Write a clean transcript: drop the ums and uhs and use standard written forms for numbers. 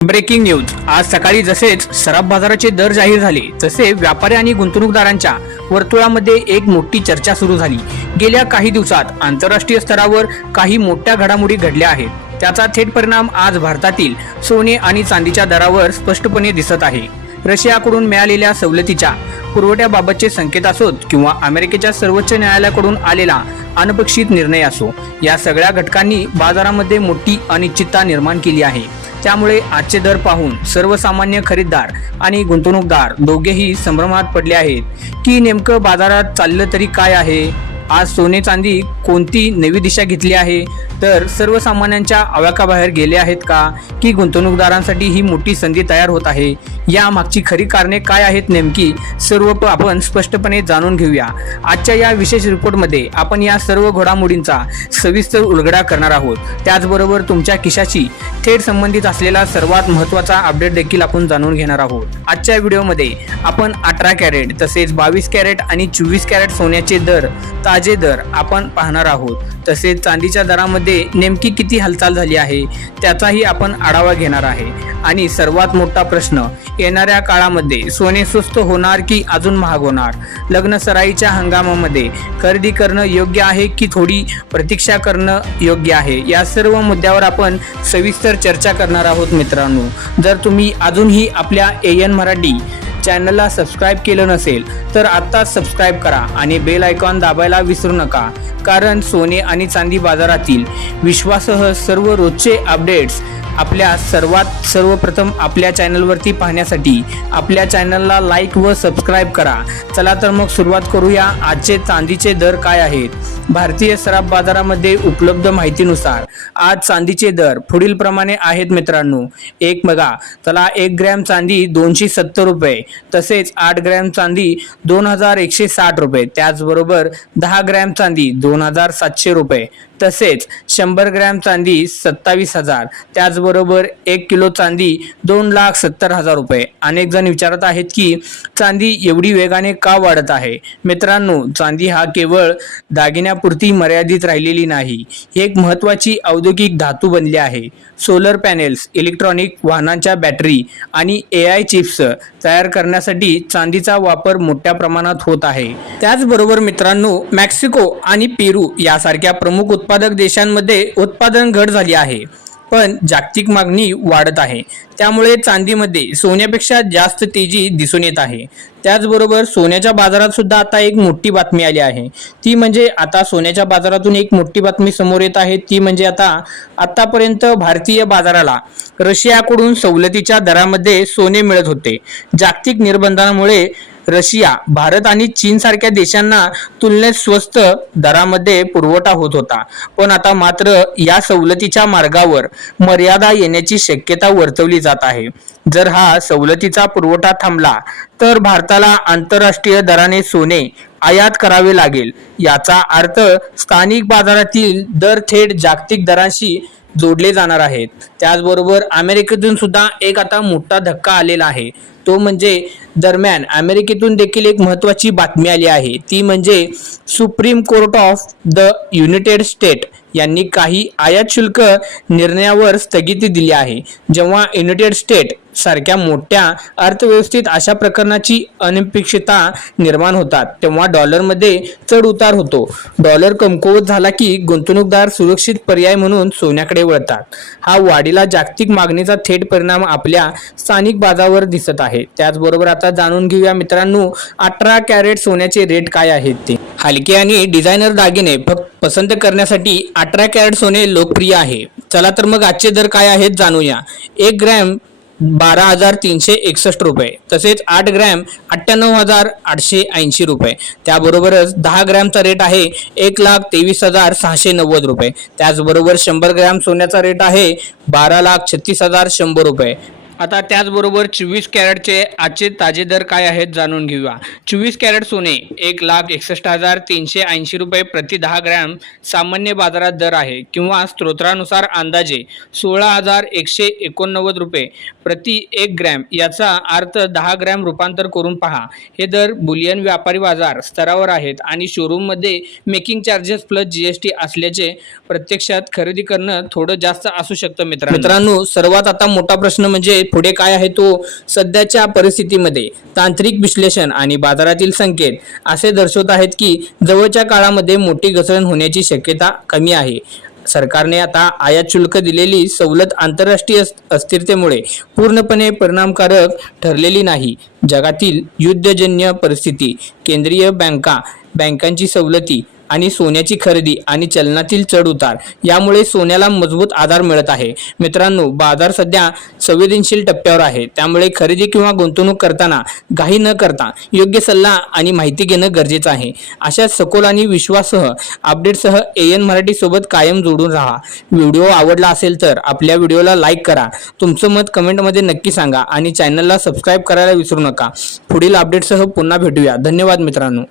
Breaking news. आज सकाळी जसेच सराफ बाजाराचे दर जाहीर झाले तसे व्यापारी आणि गुंतवणूकदारांच्या वर्तुळामध्ये एक मोठी चर्चा सुरू झाली। गेल्या काही दिवसात आंतरराष्ट्रीय स्तरावर काही मोठ्या घडामोडी घडल्या आहेत। त्याचा थेट परिणाम आज भारतातील सोने आणि चांदीच्या दरावर स्पष्टपणे दिसत आहे। रशियाकडून मिळालेल्या सवलतीच्या पुरवठ्याबाबतचे संकेत असोत किंवा अमेरिकेच्या सर्वोच्च न्यायालयाकडून आलेला अनपेक्षित निर्णय असो, या सगळ्या घटकांनी बाजारामध्ये मोठी अनिश्चितता निर्माण केली आहे। त्यामुळे आजचे दर पाहून सर्वसामान्य खरेदीदार आणि गुंतवणूकदार दोघेही संभ्रमात पडले आहेत की नेमकं बाजारात चाललं तरी काय आहे। आज सोने चांदी कोणती नवी दिशा घेतली आहे, तर सर्वसामान्यांच्या आवाक्याबाहेर गेले आहेत का, की गुंतवणूकदारांसाठी ही मोठी संधी तयार होत आहे। या मागची खरी कारणे काय आहेत नेमकी, सर्व आपण स्पष्टपणे जाणून घेऊया। आजच्या या विशेष रिपोर्टमध्ये आपण या सर्व घडामोडींचा सविस्तर उलगडा करणार आहोत। त्याचबरोबर तुमच्या खिशाशी थेट संबंधित असलेला सर्वात महत्त्वाचा अपडेट देखील आपण जाणून घेणार आहोत। आजच्या व्हिडिओमध्ये आपण 18 कॅरेट तसेच 22 कॅरेट आणि 24 कॅरेट सोन्याचे दर, ताजे दर आपण पाहणार आहोत। तसेच चांदीच्या दरामध्ये नेमकी किती हालचाल झाली आहे त्याचाही आपण आढावा घेणार आहे। आणि सर्वात मोठा प्रश्न, येणाऱ्या काळामध्ये सोने स्वस्त होणार की अजून महाग होणार। लग्न सराईच्या हंगामामध्ये खरेदी करणं योग्य आहे की थोडी प्रतीक्षा करणं योग्य आहे, या सर्व मुद्द्यावर आपण सविस्तर चर्चा करणार आहोत। मित्रांनो, जर तुम्ही अजूनही आपल्या AN मराठी चॅनलला सबस्क्राईब केलं नसेल तर आत्ताच सबस्क्राईब करा आणि बेल आयकॉन दाबायला विसरू नका, कारण सोने आणि चांदी बाजारातील विश्वासासह सर्व रोजचे अपडेट्स आपल्या सर्वप्रथम आपल्या चॅनलवरती पाहण्यासाठी आपल्या चॅनलला लाईक व सबस्क्राईब करा। चला तर मग सुरुवात करूया। आजचे चांदीचे दर काय आहेत। भारतीय सराफ बाजारामध्ये उपलब्ध माहितीनुसार आज चांदीचे दर पुढील प्रमाणे आहेत मित्रांनो। चला 1 ग्रॅम चांदी 270 रुपये, तसेच 8 ग्रॅम चांदी 2160 रुपये, त्याचबरोबर 10 ग्रॅम चांदी 2700 रुपये, तसेच 100 ग्रॅम चांदी 27,000, त्याचबरोबर 1 किलो चांदी 2,70,000 रुपये। अनेक जण विचारत आहेत की चांदी एवढी वेगाने का वाढत आहे। मित्रांनो, चांदी हा केवळ दागिन्यापुरती मर्यादित राहिलेली नाही, ही एक महत्त्वाची औद्योगिक धातू बनली आहे। सोलर पॅनेल्स, इलेक्ट्रॉनिक वाहनांच्या बॅटरी आणि AI चिप्स तयार करण्यासाठी चांदीचा वापर मोठ्या प्रमाणात होत आहे। त्याचबरोबर मित्रांनो, मेक्सिको आणि पेरू यासारख्या प्रमुख उत्पादक देशांमध्ये उत्पादन घट झाली आहे, पण जागतिक मागणी वाढत आहे। त्यामुळे चांदीमध्ये सोन्यापेक्षा जास्त तेजी दिसून येत आहे। त्याचबरोबर सोन्याच्या बाजारात सुद्धा आता एक मोठी बातमी आली आहे। ती म्हणजे आता सोन्याच्या बाजारातून एक मोठी बातमी समोर येत आहे। ती म्हणजे आतापर्यंत भारतीय बाजाराला रशियाकडून सवलतीच्या दरामध्ये सोने मिळत होते। जागतिक निर्बंधांमुळे रशिया, भारत आणि चीन सारख्या देशांना तुलनेत स्वस्त दरामध्ये पुरवठा होत होता, पण आता मात्र या सवलतीच्या मार्गावर मर्यादा येण्याची शक्यता वर्तवली जात आहे। जर हा सवलतीचा पुरवठा थांबला तर भारताला आंतरराष्ट्रीय दराने सोने आयात करावे लागेल। याचा अर्थ स्थानिक बाजारातील दर थेट जागतिक दरांशी जोडले जाणार आहेत। त्याचबरोबर अमेरिकेतून सुद्धा एक आता मोठा धक्का आलेला आहे। तो म्हणजे दरम्यान अमेरिकेतून देखील एक महत्त्वाची बातमी आली आहे। ती म्हणजे supreme court of the United state यांनी काही आयात शुल्क निर्णयावर स्थगिती दिली आहे। जेव्हा युनायटेड स्टेट सारख्या मोठ्या अर्थव्यवस्थेत अशा प्रकारची अनिश्चितता निर्माण होतात, तेव्हा डॉलरमध्ये चढ उतार होतो। डॉलर कमकुवत झाला की गुंतवणूकदार सुरक्षित पर्याय म्हणून सोन्याकडे वळतात। हा वाढीला जागतिक मागणीचा थेट परिणाम आपल्या स्थानिक बाजारावर दिसत आहे। त्याचबरोबर आता जाणून घेऊया मित्रांनो, 18 कॅरेट सोन्याचे रेट काय आहेत ते। हलके आणि डिझायनर दागिने पसंत करण्यासाठी 18 कॅरेट सोने लोकप्रिय आहे। चला तर मग आजचे दर काय आहेत जाणूया। 1 ग्रॅम 12,361 रुपये, तसेच 8 ग्रॅम 98,880 रुपये, त्याबरोबरच 10 ग्रॅमचा रेट आहे 1,23,690 रुपये, त्याचबरोबर 100 ग्रॅम सोन्याचा रेट आहे 12,36,100 रुपये, आता त्याचबरोबर 24 कॅरेटचे आजचे ताजे दर काय आहेत जाणून घेऊया. 24 कॅरेट सोने 1,61,380 रुपये प्रति 10 ग्रॅम सामान्य बाजारात दर आहे किंवा स्त्रोत्रानुसार अंदाजे 16,189 रुपये प्रति 1 ग्रॅम. याचा अर्थ 10 ग्रॅम रूपांतर करून पहा. हे दर बुलियन व्यापारी बाजार स्तरावर आहेत आणि शोरूममध्ये मेकिंग चार्जेस प्लस GST असल्याचे प्रत्यक्षात खरेदी करणं थोडं जास्त असू शकतं. मित्रांनो, सर्वात आता मोठा प्रश्न म्हणजे पुढे काय आहे तो. सध्याच्या परिस्थितीमध्ये तांत्रिक विश्लेषण आणि बाजारातील संकेत असे दर्शवत आहेत की जवळच्या काळामध्ये मोठी घसरण होण्याची शक्यता कमी आहे. सरकारने आता आयात शुल्क दिलेली सवलत आंतरराष्ट्रीय अस्थिरतेमुळे पूर्णपणे परिणामकारक ठरलेली नाही. जगातील युद्धजन्य परिस्थिती, केंद्रीय बँकांची सवलती आणि सोन्याची खरेदी आणि चलनातील चढउतार यामुळे सोन्याला मजबूत आधार मिळत आहे. मित्रांनो, बाजार सध्या संवेदनशील टप्प्यावर आहे, त्यामुळे खरेदी किंवा गुंतवणूक करताना घाई न करता योग्य सल्ला आणि माहिती घेणं गरजेचं आहे. अशा सखोल आणि विश्वासासह अपडेटसह AN मराठी सोबत कायम जोडून राहा. व्हिडिओ आवडला असेल तर आपल्या व्हिडिओला लाईक करा, तुमचं मत कमेंटमध्ये नक्की सांगा आणि चॅनलला सबस्क्राईब करायला विसरू नका. पुढील अपडेटसह पुन्हा भेटूया. धन्यवाद मित्रांनो.